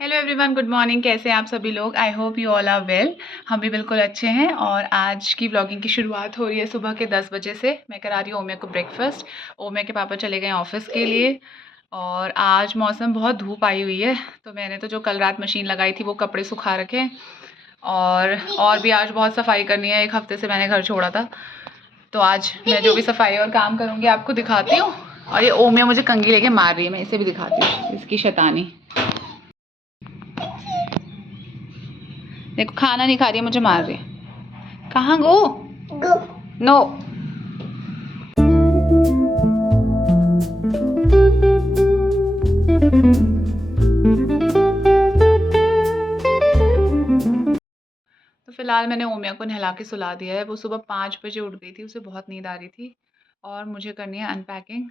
Hello everyone, good morning. कैसे हैं आप सभी लोग? I hope you all are well. हम भी बिल्कुल अच्छे हैं। और आज की व्लॉगिंग की शुरुआत हो रही है सुबह के 10 बजे से। मैं करा रही हूँ ओमिया को ब्रेकफास्ट। ओमिया के पापा चले गए ऑफिस के लिए और आज मौसम बहुत धूप आई हुई है, तो मैंने तो जो कल रात मशीन लगाई थी वो कपड़े सुखा रखे हैं। और भी आज बहुत सफाई करनी है। एक हफ्ते से मैंने घर छोड़ा था, तो आज मैं जो भी सफाई और काम करूँगी आपको दिखाती हूँ। और ये ओमिया मुझे कंघी लेके मार रही है, मैं इसे भी दिखाती हूँ इसकी शैतानी। देखो, खाना नहीं खा रही है, मुझे मार रही है। कहाँ गो? नो। तो फिलहाल मैंने ओमिया को नहला के सुला दिया है। वो सुबह 5 बजे उठ गई थी, उसे बहुत नींद आ रही थी। और मुझे करनी है अनपैकिंग।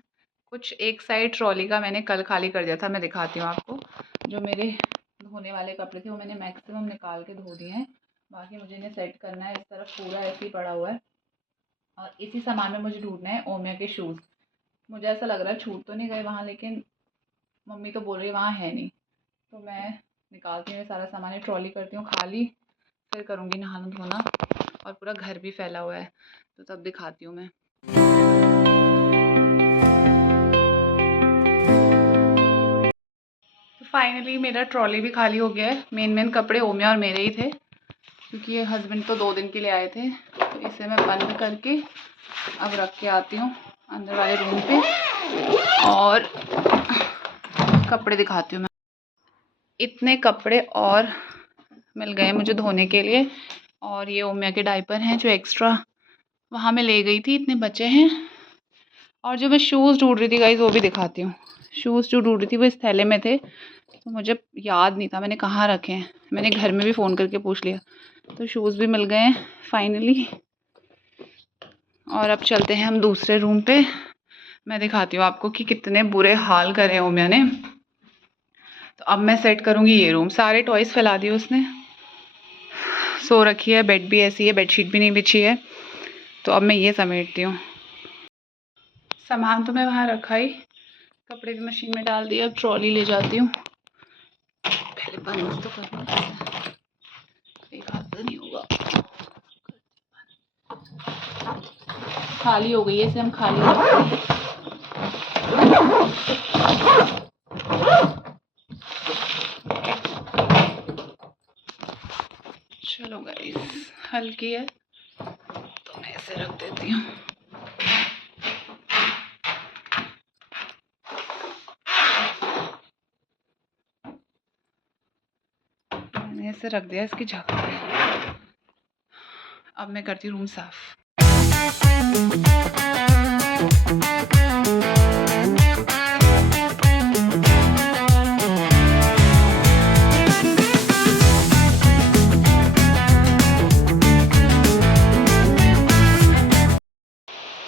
कुछ एक साइड ट्रॉली का मैंने कल खाली कर दिया था, मैं दिखाती हूँ आपको। जो मेरे धोने वाले कपड़े थे वो मैंने मैक्सिमम निकाल के धो दिए हैं। बाकी मुझे इन्हें सेट करना है। इस तरफ पूरा ऐसे ही पड़ा हुआ है। और इसी सामान में मुझे ढूंढना है ओमिया के शूज़। मुझे ऐसा लग रहा है छूट तो नहीं गए वहाँ, लेकिन मम्मी तो बोल रही है वहाँ है नहीं। तो मैं निकालती हूँ सारा सामान, ट्रॉली करती हूँ खाली, फिर करूँगी नहाना धोना। और पूरा घर भी फैला हुआ है, तो तब दिखाती हूँ मैं। तो फाइनली मेरा ट्रॉली भी खाली हो गया है। मेन कपड़े ओमिया और मेरे ही थे, क्योंकि ये हस्बैंड तो 2 दिन के लिए आए थे। तो इसे मैं बंद करके अब रख के आती हूँ अंदर वाले रूम पे और कपड़े दिखाती हूँ मैं। इतने कपड़े और मिल गए मुझे धोने के लिए। और ये ओमिया के डायपर हैं जो एक्स्ट्रा वहाँ मैं ले गई थी, इतने बचे हैं। और जो मैं शूज़ ढूंढ रही थी गाइस, वो भी दिखाती हूँ। शूज़ जो ढूंढ रही थी वो इस थैले में थे, तो मुझे याद नहीं था मैंने कहाँ रखे हैं। मैंने घर में भी फ़ोन करके पूछ लिया, तो शूज़ भी मिल गए हैं फाइनली। और अब चलते हैं हम दूसरे रूम पे। मैं दिखाती हूँ आपको कि कितने बुरे हाल करे हैं ओमिया ने। तो अब मैं सेट करूँगी ये रूम। सारे टॉयज़ फैला दिए उसने, सो रखी है। बेड भी ऐसी है, बेडशीट भी नहीं बिछी है। तो अब मैं ये समेटती हूँ। सामान तो मैं वहाँ रखा ही, कपड़े भी मशीन में डाल दिया। अब ट्रॉली ले जाती हूँ। पहले बंद तो करना, एक हाथ तो नहीं होगा। खाली हो गई है, इसे हम खाली रखते हैं। चलो गाइस, हल्की है तो मैं ऐसे रख देती हूँ। मैंने ऐसे रख दिया इसकी जगह पे। अब मैं करती हूँ रूम साफ।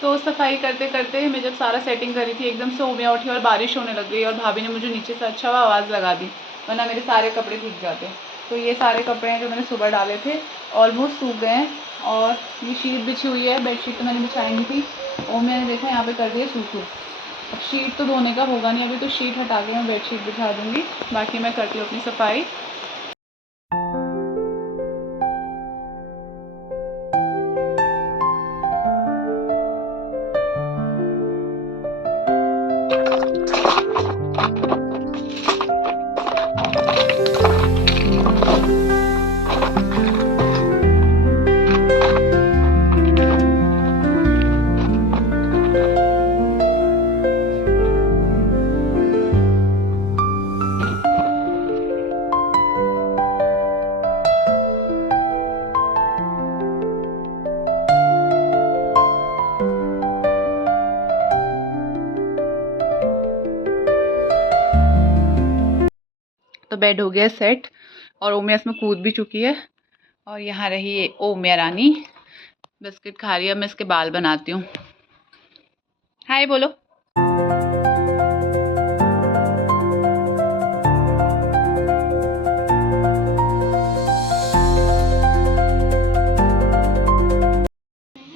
तो सफाई करते करते मैं जब सारा सेटिंग करी थी, एकदम से ओमिया उठी और बारिश होने लग गई। और भाभी ने मुझे नीचे से अच्छा आवाज़ लगा दी, वरना मेरे सारे कपड़े भीग जाते। तो ये सारे कपड़े हैं जो मैंने सुबह डाले थे, ऑलमोस्ट सूख गए हैं। और ये शीट बिछी हुई है, बेडशीट तो मैंने बिछाई नहीं थी। ओमिया ने देखा यहाँ पे कर दिया सूखू। अब शीट तो धोने का होगा नहीं अभी, तो शीट हटा के मैं बेडशीट बिछा दूँगी। बाकी मैं करती हूँ अपनी सफाई। तो बेड हो गया सेट और ओमिया इसमें कूद भी चुकी है। और यहाँ रही ओमिया रानी, बिस्किट खा रही है। मैं इसके बाल बनाती हूँ। हाय बोलो।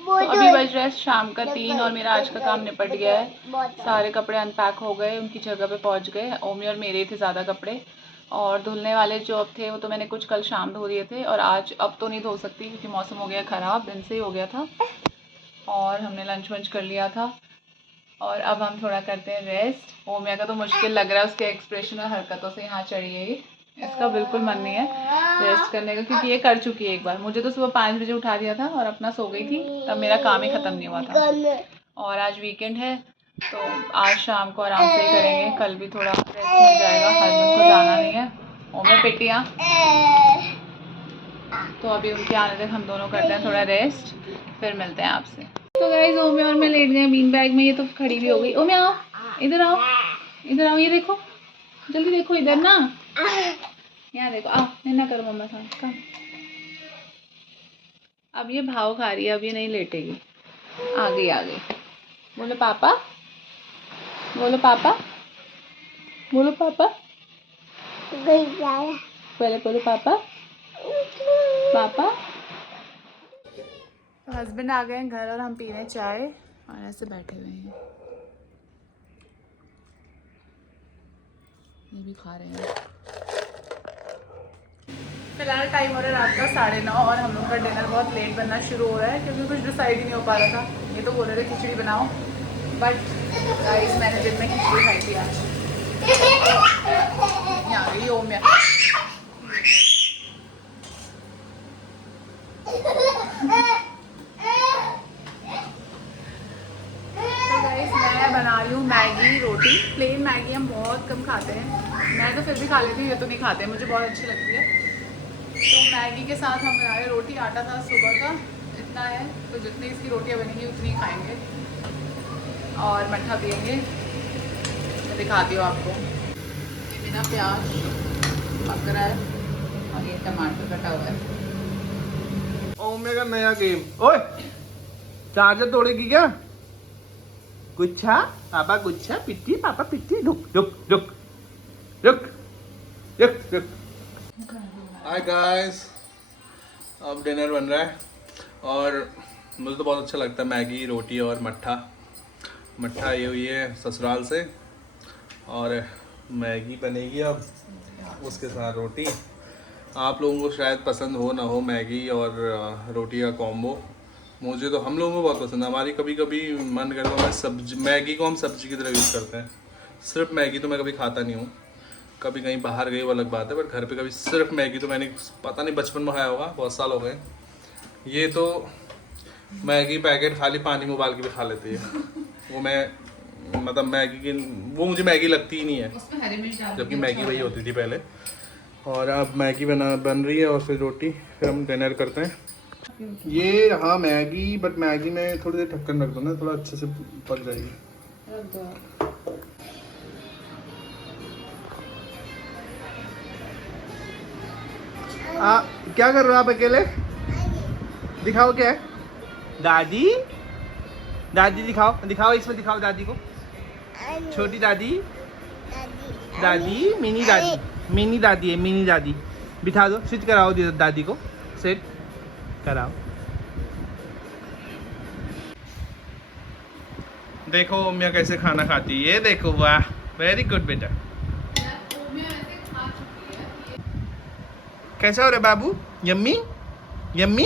तो अभी बज रहा है शाम का 3 और मेरा आज का काम निपट गया है। सारे कपड़े अनपैक हो गए, उनकी जगह पे पहुंच गए। ओमी और मेरे थे ज़्यादा कपड़े, और धुलने वाले जो अब थे वो तो मैंने कुछ कल शाम धो दिए थे, और आज अब तो नहीं धो सकती क्योंकि मौसम हो गया ख़राब, दिन से ही हो गया था। और हमने लंच वंच कर लिया था और अब हम थोड़ा करते हैं रेस्ट। ओमिया का तो मुश्किल लग रहा है, उसके एक्सप्रेशन और हरकतों से यहाँ चढ़ी है ये। इसका बिल्कुल मन नहीं है रेस्ट करने का क्योंकि ये कर चुकी है एक बार। मुझे तो सुबह 5 बजे उठा दिया था और अपना सो गई थी, तब मेरा काम ही ख़त्म नहीं हुआ था। और आज वीकेंड है तो आज शाम को आराम से ही करेंगे, कल भी थोड़ा रेस्ट मिल जाएगा, हस्बैंड को जाना नहीं है। ओमिया पेटियाँ, तो अभी उनके आने तक हम दोनों करते हैं थोड़ा रेस्ट, फिर मिलते हैं आपसे। तो गाइस ओमिया और मैं लेट गए बीन बैग में, ये तो खड़ी भी हो गई। ओमिया आओ, इधर आओ, इधर आओ, ये देखो, जल्दी देखो इधर ना, यहाँ देखो, आओ नन्ना करो मम्मा साथ काम। अब ये भाव खा रही है, अब ये नहीं लेटेगी। आ गई आ गई, बोलो पापा, बोलो पापा, बोलो पापा, पहले बोलो पापा, पापा। तो हस्बैंड आ गए हैं घर और हम पी रहे हैं चाय और ऐसे बैठे हुए हैं, ये भी खा रहे हैं। फिलहाल टाइम हो रहा है रात का 9:30 और हम लोग का डिनर बहुत लेट बनना शुरू हो रहा है क्योंकि कुछ डिसाइड ही नहीं हो पा रहा था। ये तो बोल रहे थे खिचड़ी बनाओ, बट गाइस मैंने दिन में खिचड़ी खाई थी आज। यहाँ गई ओमिया। बना रही हूँ मैगी रोटी, प्लेन मैगी हम बहुत कम खाते हैं, मैं तो फिर भी खा लेती हूँ, ये तो नहीं खाते, मुझे बहुत अच्छी लगती है। तो मैगी के साथ हम बना रहे रोटी, आटा था सुबह का, इतना है तो जितनी इसकी रोटियाँ बनेंगी उतनी खाएंगे और मट्ठा पियेंगे। मैं दिखाती हूँ आपको, ये बिना प्याज पक रहा है और ये टमाटर कटा हुआ है। ओमे का नया गेम, ओए चार्जर तोड़ेगी क्या? गुच्छा पापा, गुच्छा पिट्टी पापा, पिट्टी, रुक रुक रुक रुक रुक रुक। हाय गाइस, अब डिनर बन रहा है और मुझे तो बहुत अच्छा लगता है मैगी रोटी और मट्ठा। मट्ठा ये हुई है ससुराल से और मैगी बनेगी अब उसके साथ रोटी। आप लोगों को शायद पसंद हो ना हो मैगी और रोटी का कॉम्बो, मुझे तो हम लोगों को बहुत पसंद है। हमारी कभी कभी मन करता है सब्जी, मैगी को हम सब्जी की तरह यूज़ करते हैं। सिर्फ मैगी तो मैं कभी खाता नहीं हूँ, कभी कहीं बाहर गई वो अलग बात है, बट घर पे कभी सिर्फ मैगी तो मैंने पता नहीं बचपन में खाया होगा, बहुत साल हो गए। ये तो मैगी पैकेट खाली पानी में उबाल के भी खा लेती है वो। मैं मतलब मैगी की वो मुझे मैगी लगती ही नहीं है, जबकि मैगी वही होती थी पहले। और अब मैगी बन रही है और फिर रोटी, फिर हम डिनर करते हैं। ये हाँ मैगी, बट मैगी में थोड़ी देर ढक्कन रख दो ना, थोड़ा अच्छे से पक जाएगी। क्या कर रहे हो आप अकेले? दिखाओ क्या है दादी, दादी दिखाओ, दिखाओ इसमें दिखाओ दादी को, छोटी दादी, दादी मिनी दादी, मिनी दादी है, मिनी दादी। बिठा दो, स्विच कराओ दादी को, सेट कराओ। देखो ओमिया कैसे खाना खाती है, ये देखो, वाह वेरी गुड बेटा। कैसा हो रहा है बाबू? Yummy yummy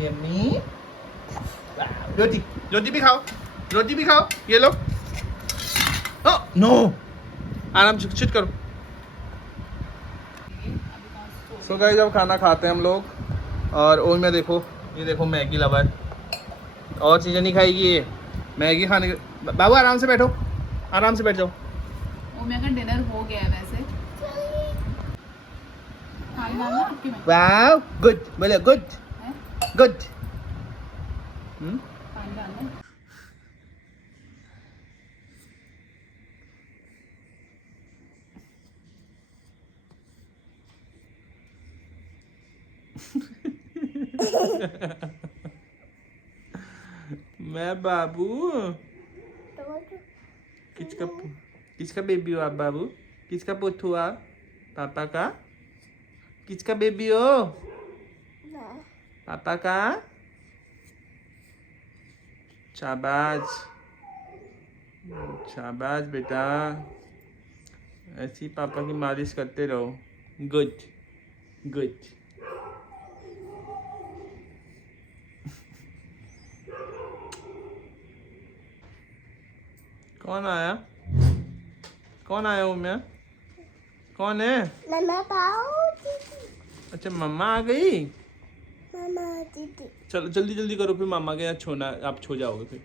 yummy. रोटी, रोटी भी खाओ, रोटी भी खाओ, ये लो। नो, आराम से चिट करो। सो गाइस अब खाना खाते हैं हम लोग और ओमिया देखो, ये देखो मैगी लवर, और चीज़ें नहीं खाएगी ये, मैगी खाने के। बाबू आराम से बैठो, आराम से बैठ जाओ। ओमिया का डिनर हो गया है वैसे। वाओ गुड, बोले गुड गुड। मैं बाबू किसका बेबी हो आप बाबू? किसका पुत हो आप? पापा का? किसका बेबी हो? पापा का? शाबाश शाबाश बेटा, ऐसी पापा की मालिश करते रहो। Good good. कौन आया? कौन आया उम्या? कौन है? मम्मा पाओ दीदी। अच्छा मम्मा आ गई। मम्मा दीदी। चलो जल्दी जल्दी करो, फिर मामा के यहाँ छोना, आप छो जाओगे फिर।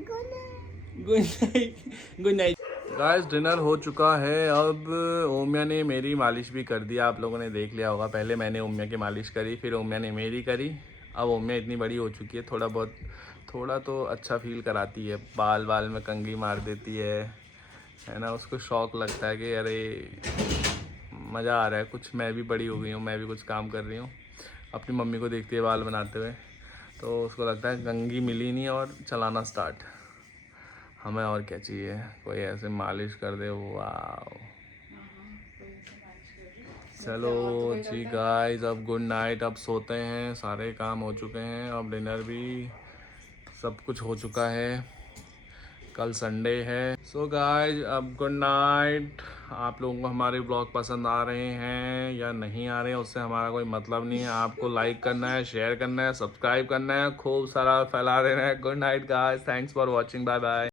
Good night. Good night. Good night guys, dinner हो चुका है। अब ओम्या ने मेरी मालिश भी कर दी, आप लोगों ने देख लिया होगा। पहले मैंने ओम्या की मालिश करी, फिर ओम्या ने मेरी करी। अब ओम्या इतनी बड़ी हो चुकी है, थोड़ा तो अच्छा फील कराती है। बाल बाल में कंघी मार देती है ना। उसको शौक लगता है कि अरे मज़ा आ रहा है कुछ, मैं भी बड़ी हो गई हूँ, मैं भी कुछ काम कर रही हूँ। अपनी मम्मी को देखती है बाल बनाते हुए, तो उसको लगता है कंघी मिली नहीं और चलाना स्टार्ट। हमें और क्या चाहिए, कोई ऐसे मालिश कर दे। वाह। चलो जी गाइस, अब गुड नाइट। अब सोते हैं, सारे काम हो चुके हैं, अब डिनर भी सब कुछ हो चुका है। कल संडे है। सो गाइस, अब गुड नाइट। आप लोगों को हमारे ब्लॉग पसंद आ रहे हैं या नहीं आ रहे हैं, उससे हमारा कोई मतलब नहीं है। आपको लाइक करना है, शेयर करना है, सब्सक्राइब करना है, खूब सारा फैला देना है। Good night guys, thanks for watching, bye bye.